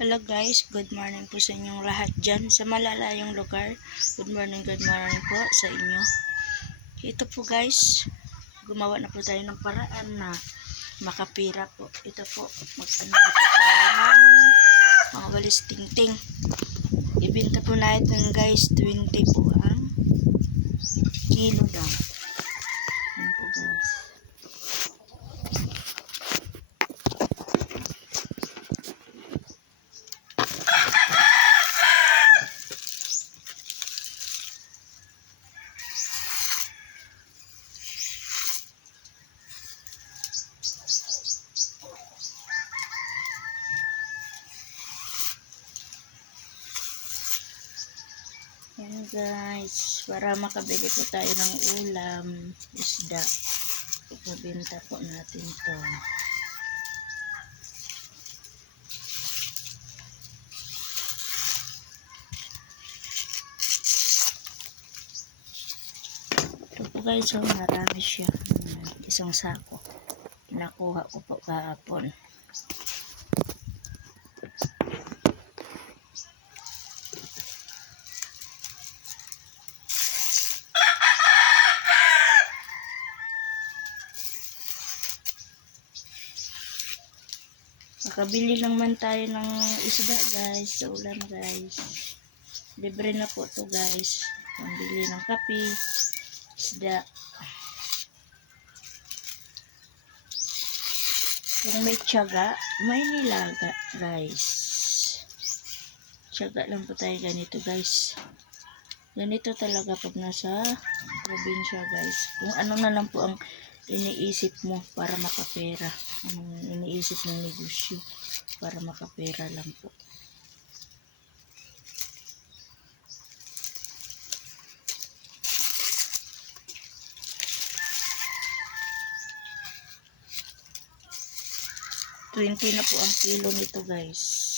Hello guys, good morning po sa inyong lahat dyan sa malalayong lugar. Good morning po sa inyo. Ito po guys, gumawa na po tayo ng paraan na makapira po. Ito po, mag-ano na po tayo ng mga walis tingting. Ibenta po natin guys, 20 po ang kilo daw. Yan po guys. Yan guys, para makabili po tayo ng ulam, isda. Ipabenta po natin to. Ito po guys, so marami siya. Isang sako. Nakuha ko po kahapon. Makabili lang man tayo ng isda guys, sa ulan guys. Libre na po to guys. Pambili ng kape, isda. Kung may tiyaga, may nilaga guys. Tiyaga lang po tayo ganito guys. Ganito talaga pag nasa probinsya guys. Kung ano na lang po ang iniisip mo para makapera. Iniisip ng negosyo para makapera lang po. $20 na po ang kilo nito guys.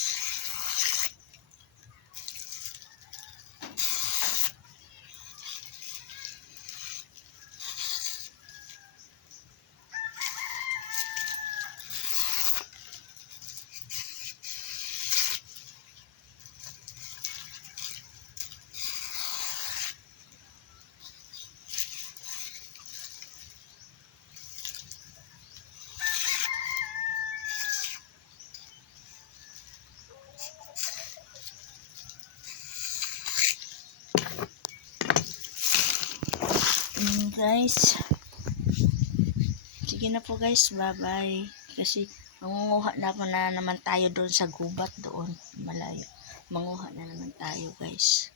Guys, sige na po guys, bye bye. Kasi mangunguha na naman tayo doon sa gubat doon, malayo. Manguha na naman tayo guys.